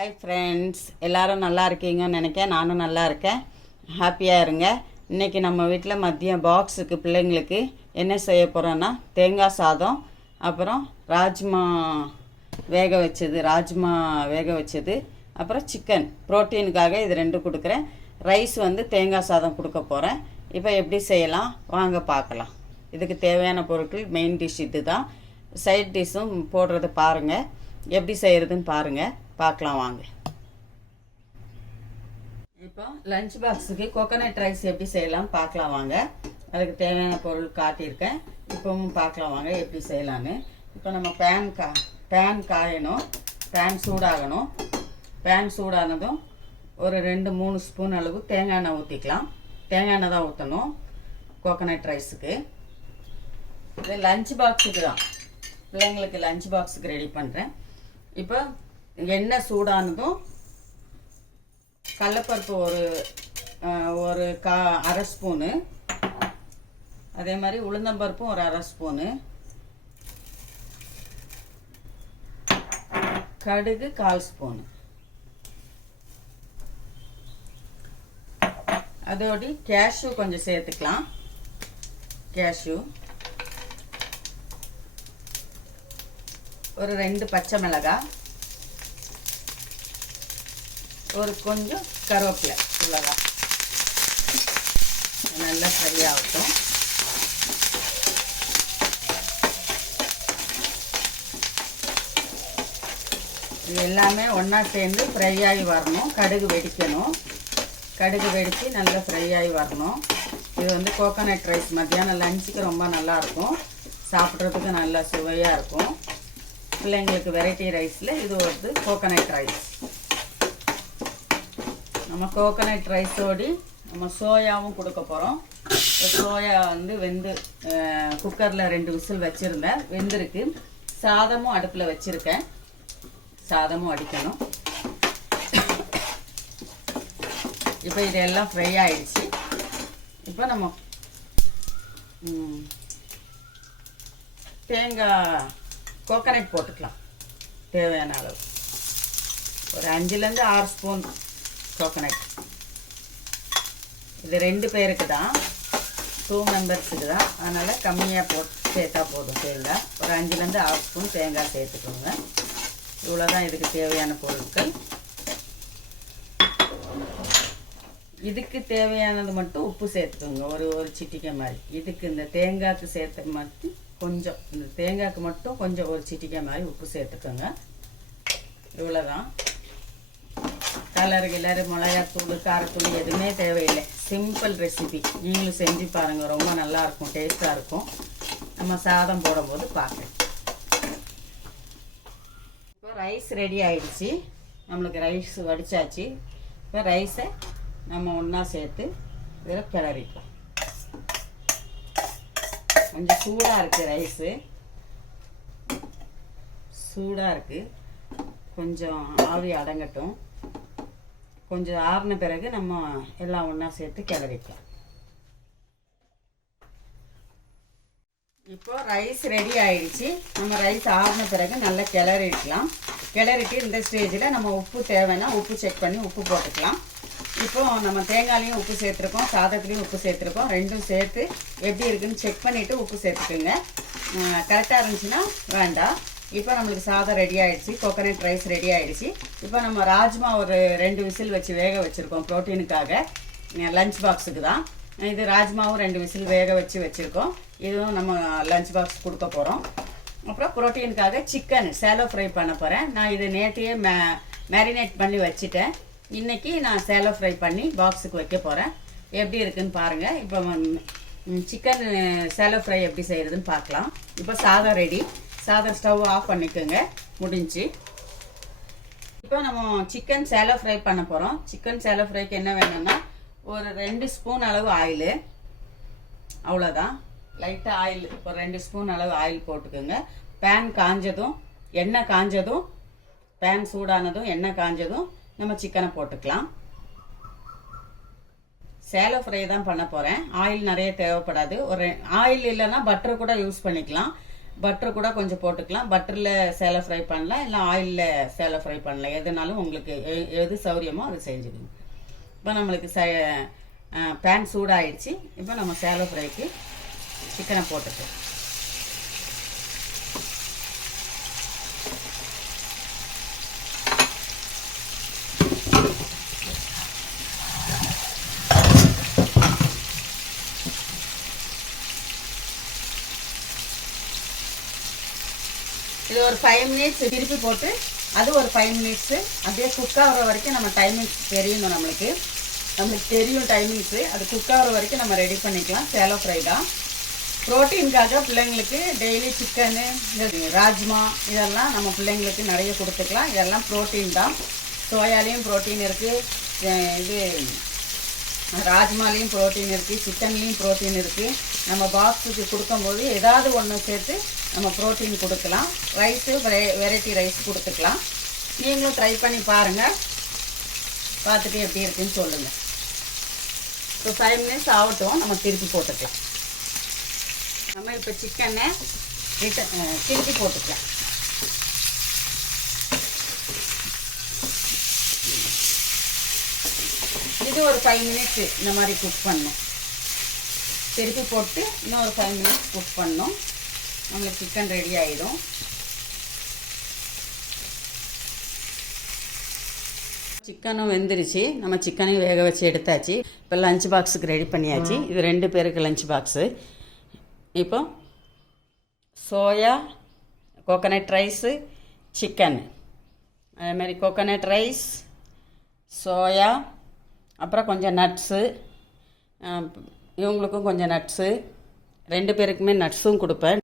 Hi friends, எல்லோரும் நல்லா இருக்கீங்கன்னு நினைக்கிறேன். நானும் நல்லா இருக்கேன். ஹாப்பியாக இருங்க. இன்றைக்கி நம்ம வீட்டில் மதியம் பாக்ஸுக்கு பிள்ளைங்களுக்கு என்ன செய்ய போகிறோன்னா தேங்காய் சாதம், அப்புறம் ராஜ்மா வேக வச்சது, அப்புறம் சிக்கன் ப்ரோட்டீனுக்காக இது ரெண்டும் கொடுக்குறேன். ரைஸ் தேங்காய் சாதம் கொடுக்க போகிறேன். இப்போ எப்படி செய்யலாம் வாங்க பார்க்கலாம். இதுக்கு தேவையான பொருட்கள் மெயின் டிஷ் இது தான். சைட் டிஷ்ஷும் போடுறது பாருங்கள், எப்படி செய்கிறதுன்னு பாருங்கள், பார்க்கலாம் வாங்க. இப்போ லஞ்ச் பாக்ஸுக்கு கோகோனட் ரைஸ் எப்படி செய்யலாம் பார்க்கலாம் வாங்க. அதுக்கு தேவையான பொருள் காட்டியிருக்கேன். இப்போவும் பார்க்கலாம் வாங்க எப்படி செய்யலான்னு. இப்போ நம்ம பேன் காயணும், பேன் சூடாகணும். பேன் சூடானதும் ஒரு 2-3 ஸ்பூன் அளவு தேங்காய் எண்ணெய் ஊற்றிக்கலாம். தேங்காய் எண்ணெய் தான் ஊற்றணும் கோகோனட் ரைஸுக்கு. இது லஞ்ச் பாக்ஸுக்கு தான், பிள்ளைங்களுக்கு லஞ்ச் பாக்ஸுக்கு ரெடி பண்ணுறேன். இப்போ எண்ணெய் சூடானதும் கடலைப்பருப்பு ஒரு அரை ஸ்பூனு, அதே மாதிரி உளுந்தம்பருப்பும் ஒரு அரை ஸ்பூனு, கடுகு 1/4 ஸ்பூனு, அதோடு கேஷ்யூ கொஞ்சம் சேர்த்துக்கலாம். கேஷ்யூ ஒரு 2 பச்சை மிளகாய், ஒரு கொஞ்சம் கருவேப்பிலை, இவ்வளோதான். நல்லா ஃப்ரை ஆகட்டும். இது எல்லாமே ஒன்றா சேர்ந்து ஃப்ரை ஆகி வரணும். கடுகு வெடிக்கணும். கடுகு வெடித்து நல்லா ஃப்ரை ஆகி வரணும். இது கோகோனட் ரைஸ் மத்தியானம் லஞ்சுக்கு ரொம்ப நல்லாயிருக்கும், சாப்பிட்றதுக்கு நல்லா சுவையாக இருக்கும். பிள்ளைங்களுக்கு வெரைட்டி ரைஸில் இது கோகோனட் ரைஸ். நம்ம கோகோனட் ரைஸோடு நம்ம சோயாவும் கொடுக்க போகிறோம். சோயா வெந்து குக்கரில் 2 விசில் வச்சுருந்தேன், வெந்திருக்கு. சாதமும் அடுப்பில் வச்சுருக்கேன், சாதமும் அடிக்கணும். இப்போ இதெல்லாம் ஃப்ரை ஆயிடுச்சு. இப்போ நம்ம தேங்காய் கோகோனட் போட்டுக்கலாம். தேவையான அளவு ஒரு 5-6 ஸ்பூன் கோகோனட். இது 2 பேருக்கு தான், 2 மெம்பர்ஸுக்கு தான், அதனால் கம்மியாக போட்டு சேர்த்தா போதும். தேங்காய் ஒரு 5-6 ஸ்பூன் தேங்காய் சேர்த்துக்கோங்க. இவ்வளோதான் இதுக்கு தேவையான பொருட்கள். இதுக்கு தேவையானது மட்டும் உப்பு சேர்த்துக்கோங்க, ஒரு சிட்டிக்கை மாதிரி. இதுக்கு இந்த தேங்காய்க்கு சேர்த்து மட்டும் கொஞ்சம், இந்த தேங்காய்க்கு மட்டும் கொஞ்சம் ஒரு சிட்டிக்கை மாதிரி உப்பு சேர்த்துக்கோங்க. இவ்வளோதான். கிளறு மிளகாத்தூள் காரத்தூள் எதுவுமே தேவையில்லை. Simple recipe. நீங்களும் செஞ்சு பாருங்கள், ரொம்ப நல்லாயிருக்கும், டேஸ்ட்டாக இருக்கும். நம்ம சாதம் போடும்போது பார்க்கலாம். இப்போ ரைஸ் ரெடி ஆயிடுச்சு. நம்மளுக்கு ரைஸ் வடித்தாச்சு. இப்போ ரைஸை நம்ம ஒன்றா சேர்த்து இதில் கிளறிக்கலாம். கொஞ்சம் சூடாக இருக்குது, ரைஸு சூடாக இருக்குது. கொஞ்சம் ஆவி அடங்கட்டும். கொஞ்சம் ஆறின பிறகு நம்ம எல்லாம் ஒன்றா சேர்த்து கிளறிக்கலாம். இப்போ ரைஸ் ரெடி ஆயிடுச்சு. நம்ம ரைஸ் ஆறின பிறகு நல்லா கிளறிக்கலாம். கிளறிட்டு இந்த ஸ்டேஜில் நம்ம உப்பு தேவைன்னா உப்பு செக் பண்ணி உப்பு போட்டுக்கலாம். இப்போ நம்ம தேங்காயிலையும் உப்பு சேர்த்துருக்கோம், சாதத்துலேயும் உப்பு சேர்த்துருக்கோம். ரெண்டும் சேர்த்து எப்படி இருக்குன்னு செக் பண்ணிவிட்டு உப்பு சேர்த்துக்குங்க. கரெக்டாக இருந்துச்சுன்னா வேண்டாம். இப்போ நம்மளுக்கு சாதம் ரெடி ஆகிடுச்சு, கோகோனட் ரைஸ் ரெடி ஆகிடுச்சு. இப்போ நம்ம ராஜ்மா ஒரு 2 விசில் வச்சு வேக வச்சுருக்கோம், ப்ரோட்டீனுக்காக, லஞ்ச் பாக்ஸுக்கு தான். இது ராஜ்மாவும் 2 விசில் வேக வச்சுருக்கோம். இதுவும் நம்ம லஞ்ச் பாக்ஸ் கொடுக்க போகிறோம். அப்புறம் ப்ரோட்டீனுக்காக சிக்கன் சேலோ ஃப்ரை பண்ண போகிறேன். நான் இது நேற்றையே மேரினேட் பண்ணி வச்சுட்டேன். இன்றைக்கி நான் சேலோ ஃப்ரை பண்ணி பாக்ஸுக்கு வைக்க போகிறேன். எப்படி இருக்குதுன்னு பாருங்கள். இப்போ சிக்கன் சேலோ ஃப்ரை எப்படி செய்கிறதுன்னு பார்க்கலாம். இப்போ சாதம் ரெடி. சாதம் ஸ்டவ் ஆஃப் பண்ணிக்கோங்க, முடிஞ்சு. இப்போ நம்ம சிக்கன் சேலோ ஃப்ரை பண்ண போகிறோம். சிக்கன் சேலோ ஃப்ரைக்கு என்ன வேணும்னா ஒரு 2 ஸ்பூன் அளவு ஆயிலு, அவ்வளோதான். லைட்டாக ஆயில் ஒரு 2 ஸ்பூன் அளவு ஆயில் போட்டுக்கோங்க. பேன் காஞ்சதும், எண்ணெய் காஞ்சதும், பேன் சூடானதும், எண்ணெய் காஞ்சதும் நம்ம சிக்கனை போட்டுக்கலாம். சேலோ ஃப்ரை தான் பண்ண போகிறேன். ஆயில் நிறைய தேவைப்படாது. ஒரு ஆயில் இல்லைன்னா பட்டர் கூட யூஸ் பண்ணிக்கலாம். பட்டர் கூட கொஞ்சம் போட்டுக்கலாம். பட்டரில் சேலை ஃப்ரை பண்ணலாம், இல்லை ஆயிலில் சேலை ஃப்ரை பண்ணலாம். எதுனாலும் உங்களுக்கு எது சௌரியமோ அது செஞ்சுக்கணும். இப்போ நம்மளுக்கு பேன் சூடாகிடுச்சு. இப்போ நம்ம சேலை ஃப்ரைக்கு சிக்கனை போட்டுக்கலாம். இது ஒரு 5 மினிட்ஸ் திருப்பி போட்டு அது ஒரு 5 மினிட்ஸு அப்படியே குக் ஆகிற வரைக்கும் நம்ம டைமிங்ஸ் தெரியணும். நம்மளுக்கு தெரியும் டைமிங்ஸு. அது குக் ஆகிற வரைக்கும் நம்ம ரெடி பண்ணிக்கலாம். சேலோ ஃப்ரை தான். ப்ரோட்டீனுக்காக பிள்ளைங்களுக்கு டெய்லி சிக்கனு, ராஜ்மா இதெல்லாம் நம்ம பிள்ளைங்களுக்கு நிறைய கொடுத்துக்கலாம். இதெல்லாம் ப்ரோட்டீன் தான். சோயாலேயும் ப்ரோட்டீன் இருக்குது, இது ராஜ்மாலேயும் ப்ரோட்டீன் இருக்குது, சிக்கன்லேயும் ப்ரோட்டீன் இருக்குது. நம்ம பாக்ஸுக்கு கொடுக்கும்போது ஏதாவது ஒன்று சேர்த்து நம்ம ப்ரோட்டீன் கொடுக்கலாம். ரைஸு வெரைட்டி ரைஸ் கொடுத்துக்கலாம். நீங்களும் ட்ரை பண்ணி பாருங்கள். பார்த்துட்டு எப்படி இருக்குன்னு சொல்லுங்கள். இப்போ 5 மினிட்ஸ் ஆகட்டும், நம்ம திருப்பி போட்டுக்கலாம். நம்ம இப்போ சிக்கனை திருப்பி போட்டுக்கலாம். இது ஒரு 5 மினிட்ஸ் இந்த மாதிரி குக் பண்ணணும். திருப்பி போட்டு இன்னும் ஒரு 5 மினிட்ஸ் குக் பண்ணணும். நம்மளுக்கு சிக்கன் ரெடி ஆகிடும். சிக்கனும் வெந்துருச்சு. நம்ம சிக்கனையும் வேக வச்சு எடுத்தாச்சு. இப்போ லஞ்ச் பாக்ஸுக்கு ரெடி பண்ணியாச்சு. இது 2 பேருக்கு லஞ்ச் பாக்ஸு. இப்போ சோயா, கோகனட் ரைஸு, சிக்கன், அதேமாதிரி கோகனட் ரைஸ், சோயா, அப்புறம் கொஞ்சம் நட்ஸு, இவங்களுக்கும் கொஞ்சம் நட்ஸு, 2 பேருக்குமே நட்ஸும் கொடுப்பேன்.